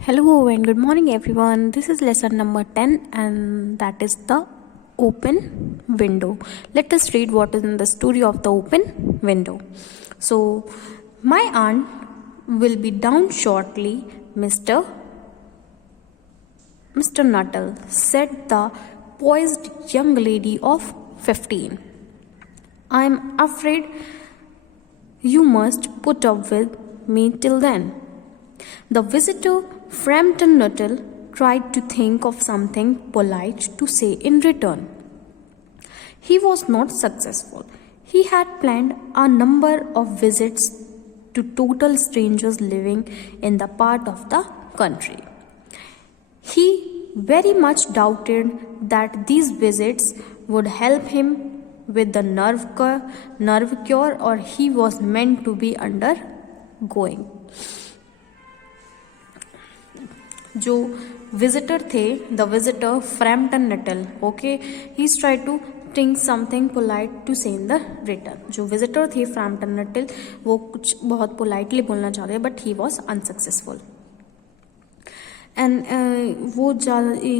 Hello and good morning everyone. This is lesson number 10 and that is the open window. Let us read what is in the story of the open window. So, my aunt will be down shortly, Mr. Nuttall, said the poised young lady of 15. I am afraid you must put up with me till then. The visitor, Frampton Nuttall, tried to think of something polite to say in return. He was not successful. He had planned a number of visits to total strangers living in the part of the country. He very much doubted that these visits would help him with the nerve cure or he was meant to be undergoing. जो visitor थे the visitor Framton Nuttel okay he try to think something polite to say in the return. जो visitor थे Framton Nuttel वो कुछ बहुत politely बोलना चाह रहे but he was unsuccessful and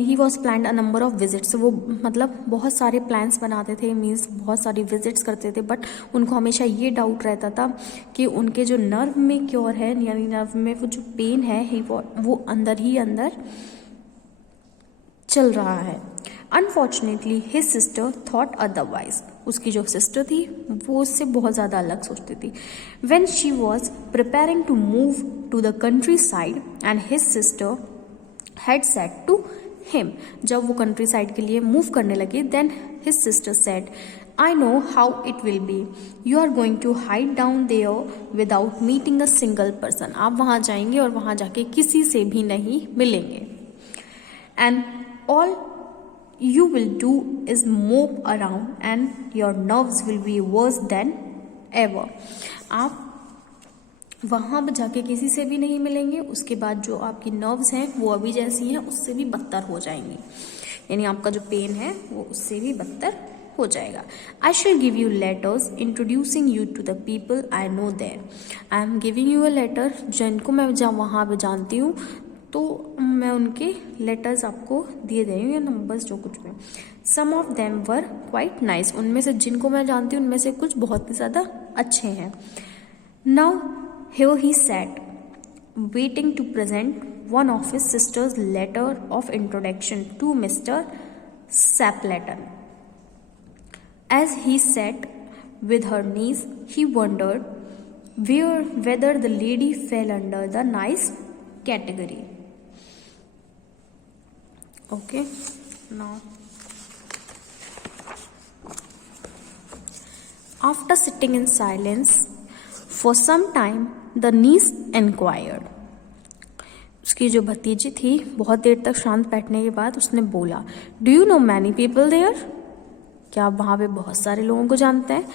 he was plan a number of visits. वो मतलब बहुत सारे प्लान्स बनाते थे मीन्स बहुत सारी विजिट्स करते थे बट उनको हमेशा ये डाउट रहता था कि उनके जो नर्व में क्योर है यानी नर्व में वो जो पेन है वो अंदर ही अंदर चल रहा है. Unfortunately his sister thought otherwise. उसकी जो सिस्टर थी वो उससे बहुत ज़्यादा अलग सोचती थी. When she was preparing to move to the countryside and his sister had said to him. जब वो कंट्री साइड के लिए मूव करने लगे then his sister said, I know how it will be. You are going to hide down there without meeting a single person. आप वहाँ जाएंगे और वहाँ जाके किसी से भी नहीं मिलेंगे. And all you will do is mope around and your nerves will be worse than ever. आप वहाँ पर जाके किसी से भी नहीं मिलेंगे. उसके बाद जो आपकी नर्व्स हैं वो अभी जैसी हैं उससे भी बदतर हो जाएंगी यानी आपका जो पेन है वो उससे भी बदतर हो जाएगा. I shall give you letters introducing you to the people I know there. I am giving you a letter जिनको मैं वहाँ पर जानती हूँ तो मैं उनके लेटर्स आपको दिए दे रही हूँ या नंबर्स जो कुछ भी. Some of them were quite nice. उनमें से जिनको मैं जानती हूँ उनमें से कुछ बहुत ही ज़्यादा अच्छे हैं. Now here he sat, waiting to present one of his sister's letter of introduction to Mr. Sapleton. As he sat with her niece, he wondered whether the lady fell under the nice category. Okay, now after sitting in silence for some time, the niece inquired. उसकी जो भतीजी थी बहुत देर तक शांत बैठने के बाद उसने बोला, do you know many people there. क्या आप वहाँ पे बहुत सारे लोगों को जानते हैं.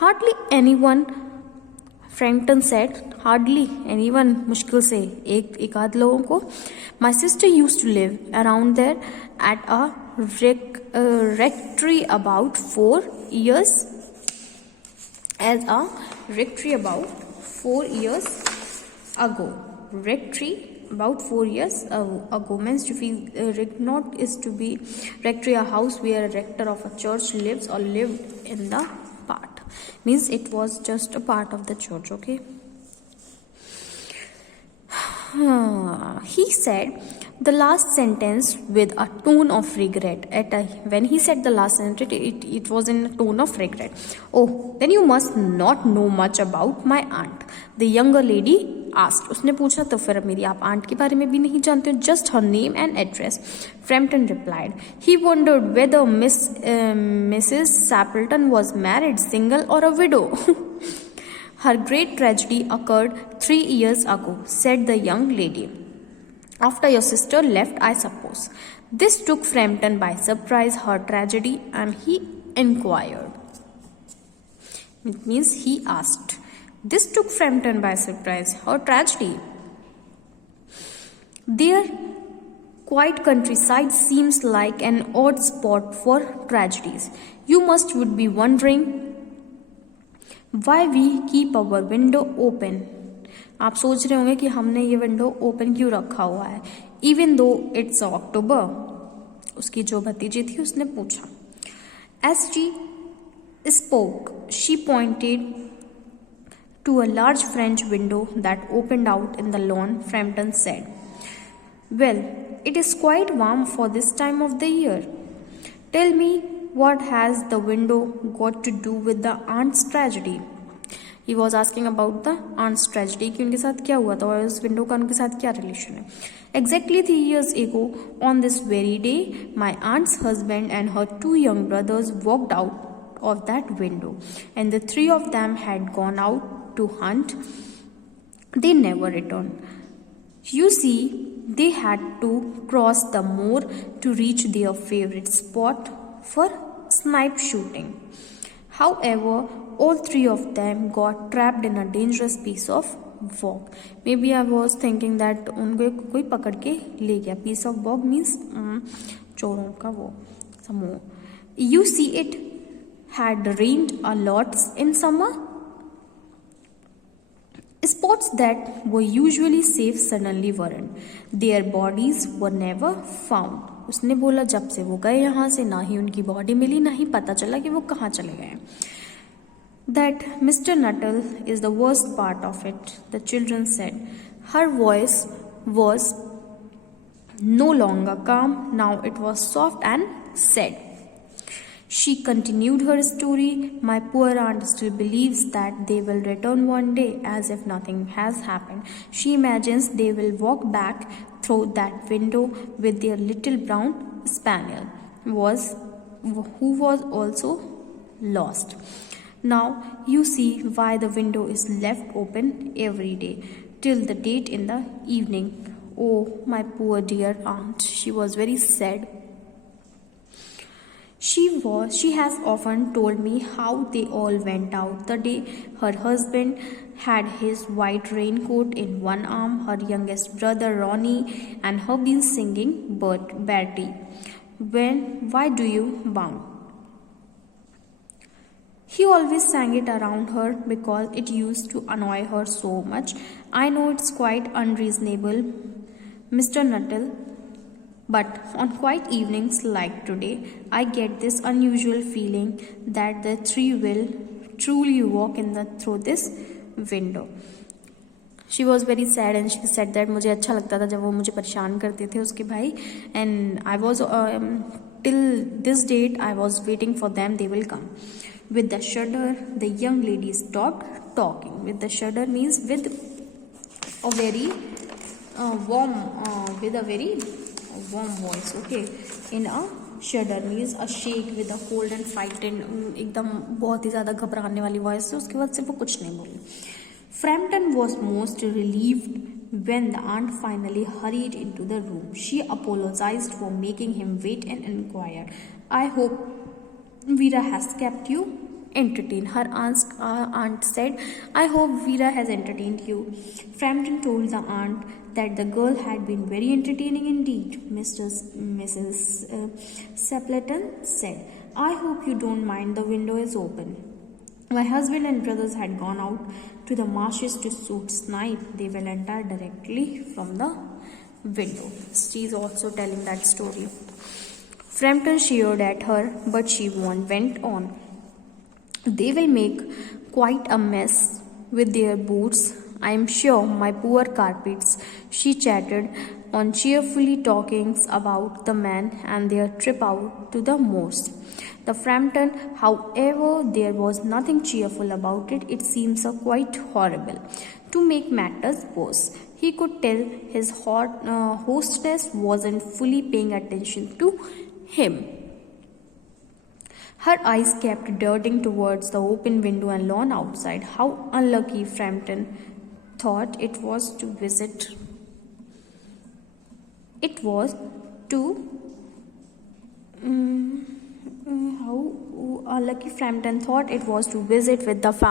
Hardly anyone, Framton said. Hardly anyone मुश्किल से एक आध लोगों को. My sister use to live around there at a rectory about 4 years as a rectory about 4 years ago. Rectory about 4 years ago means to be not is to be rectory a house where a rector of a church lives or lived in the part means it was just a part of the church. Okay. He said the last sentence with a tone of regret. When he said the last sentence, it was in a tone of regret. Oh, then you must not know much about my aunt, the younger lady asked. उसने पूछा तो फिर मेरी आप aunt के बारे में भी नहीं जानते हो. Just her name and address. Frampton replied. He wondered whether Mrs. Sapleton was married, single or a widow. Her great tragedy occurred 3 years ago, said the young lady. After your sister left, I suppose. This took Frampton by surprise, her tragedy, and he inquired. It means he asked. This took Frampton by surprise, her tragedy. Their quiet countryside seems like an odd spot for tragedies. You would be wondering why we keep our window open. आप सोच रहे होंगे कि हमने ये window open क्यों रखा हुआ है. इवन दो इट्स अक्टूबर, उसकी जो भतीजी थी उसने पूछा. As she spoke, she pointed to a large French window that opened out in the lawn. Frampton said, "Well, it is quite warm for this time of the year. Tell me, what has the window got to do with the aunt's tragedy?" He was asking about the aunt's tragedy, कि उनके साथ क्या हुआ था और उस window का उनके साथ क्या रिलेशन है. Exactly 3 years ago, on this very day, my aunt's husband and her 2 young brothers walked out of that window, and the 3 of them had gone out to hunt. They never returned. You see, they had to cross the moor to reach their favorite spot for snipe shooting. However, all 3 of them got trapped in a dangerous piece of bog. Maybe I was thinking that उनको कोई पकड़ के ले गया. Piece of bog means चोरों का वो समूह. You see, it had rained a lot in summer. Spots that were usually safe suddenly weren't. Their bodies were never found. उसने बोला जब से वो गए यहाँ से ना ही उनकी बॉडी मिली, ना ही पता चला कि वो कहाँ चले गए. That Mr. Nuttall is the worst part of it, the children said. Her voice was no longer calm, now it was soft and sad. She continued her story. My poor aunt still believes that they will return one day as if nothing has happened. She imagines they will walk back through that window with their little brown spaniel, who was also lost. Now you see why the window is left open every day till the date in the evening. Oh, my poor dear aunt, she was very sad. She has often told me how they all went out the day her husband had his white raincoat in one arm, her youngest brother Ronnie and her been singing Bertie. Why do you bound? He always sang it around her because it used to annoy her so much. I know it's quite unreasonable, Mr. Nuttall, but on quiet evenings like today, I get this unusual feeling that the 3 will truly walk through this window. She was very sad and she said that मुझे अच्छा लगता था जब वो मुझे परेशान करते थे उसके भाई, and I was till this date I was waiting for them, they will come. With the shudder, the young lady stopped talking. With the shudder means with a very warm voice. Okay, in a shudder means a shake with a cold and frightened, एकदम बहुत ही ज़्यादा घबराने वाली voice. उसके बाद सिर्फ वो कुछ नहीं बोली. Frampton was most relieved when the aunt finally hurried into the room. She apologized for making him wait and inquired, "I hope Vera has kept you entertained." Her aunt said, "I hope Vera has entertained you." Frampton told the aunt that the girl had been very entertaining indeed. Mrs. Stapleton said, "I hope you don't mind the window is open. My husband and brothers had gone out to the marshes to shoot snipe. They will enter directly from the window." She is also telling that story. Frampton sheered at her, but she went on. "They will make quite a mess with their boots, I am sure, my poor carpets," she chattered on, cheerfully talking about the men and their trip out to the moors. The Frampton, however, there was nothing cheerful about it. It seems quite horrible. To make matters worse, he could tell his hostess wasn't fully paying attention to him. Her eyes kept darting towards the open window and lawn outside. How unlucky, Frampton thought it was to visit. It was to how unlucky Frampton thought it was to visit with the family